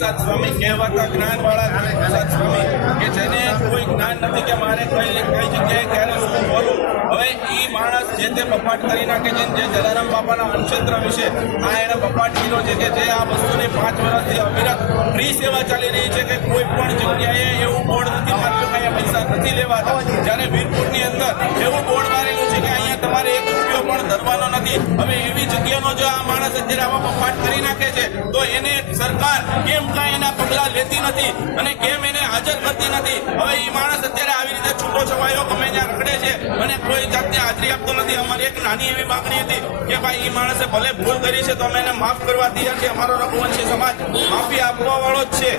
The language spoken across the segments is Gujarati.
પ્રસાદ સ્વામી કહેવાતા જ્ઞાનવાળા પ્રસાદ સ્વામી કે જેને કોઈ જ્ઞાન નથી કે મારે કઈ જગ્યાએ ક્યારે શું બોલવું. હવે એ માણસ જે તે બફાટ કરી નાખે છે. જે જલારામ બાપાના અન્નક્ષેત્ર વિશે એને બફાટ કર્યો છે કે જે આ વસ્તુની 5 વર્ષથી અવિરત ફ્રી સેવા ચાલી રહી છે કે કોઈ પણ જગ્યાએ એવું બોર્ડ નથી માર્યું કે અહીંયા પૈસા નથી લેવાતા. જ્યારે વીરપુરની અંદર એવું બોર્ડ મારેલું છે કે અહીંયા તમારે 1 રૂપિયો પણ ધરવાનો નથી. હવે એવી જગ્યાનો જો આ માણસ અત્યારે આવા બફાટ કરી નાખે છે તો એને સરકાર કેમ કાંઈ એના પગલાં લેતી નથી અને કેમ એને હાજર કરતી નથી. હવે એ માણસ અત્યારે આવી રીતે છૂટો છવાયો ગમે ત્યાં રખડે છે અને કોઈ જાતની હાજરી આપતો નથી. અમારી એક નાની એવી માગણી હતી કે ભાઈ એ માણસે ભલે ભૂલ કરી છે તો અમે એને માફ કરવા તૈયાર છે. અમારો રઘુવંશી સમાજ માફી આપવા વાળો જ છે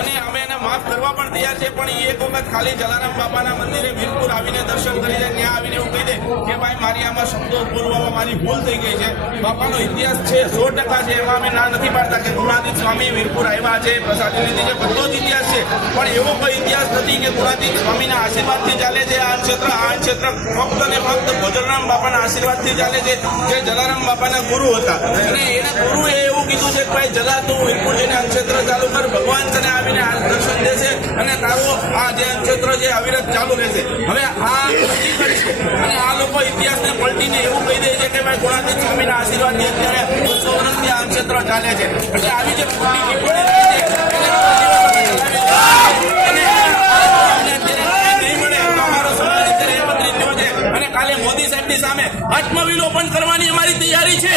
અને અમે એને માફ કરવા પણ તૈયાર છે. પણ એ એક વખત ખાલી જલારામ બાપાના મંદિરે વીરપુર આવીને દર્શન કરી જાય, ત્યાં આવીને એવું કહી દે કે ભાઈ મારી આમાં શબ્દો બોલવામાં મારી ભૂલ થઈ ગઈ છે. બાપાનો ઇતિહાસ છે 100% છે, એમાં અમે ના નથી પાડતા કે ગુણાતીત સ્વામી વીરપુર આવ્યા છે, પ્રસાદી લીધી છે, બધો જ ઇતિહાસ છે. પણ એવો કોઈ ઇતિહાસ નથી કે ગુણાતીત સ્વામીના આશીર્વાદથી ચાલે છે આ ક્ષેત્ર ફક્ત ને ફક્ત ભોજરામ બાપાના આશીર્વાદથી ચાલે છે, જે જલારામ બાપાના ગુરુ હતા. અને એના ગુરુએ એવું કીધું છે કે ભાઈ જલા તું વીરપુર જઈને ક્ષેત્ર ચાલુ કર, ભગવાન તને આવીને દર્શન દેશે અને તારો આ જે ક્ષેત્ર છે અવિરત ચાલુ રહેશે. હવે આ હકીકત છે અને આ લોકો ઇતિહાસને પલટીને એવું કહી દે છે કે ભાઈ ગુણાતીત સ્વામીના આશીર્વાદથી અત્યારે 200 વર્ષથી આ ક્ષેત્ર ચાલે છે. એટલે આવી જે ખોટી ટિપ્પણી મોદી સાહેબની સામે આત્મવિલોપન કરવાની અમારી તૈયારી છે.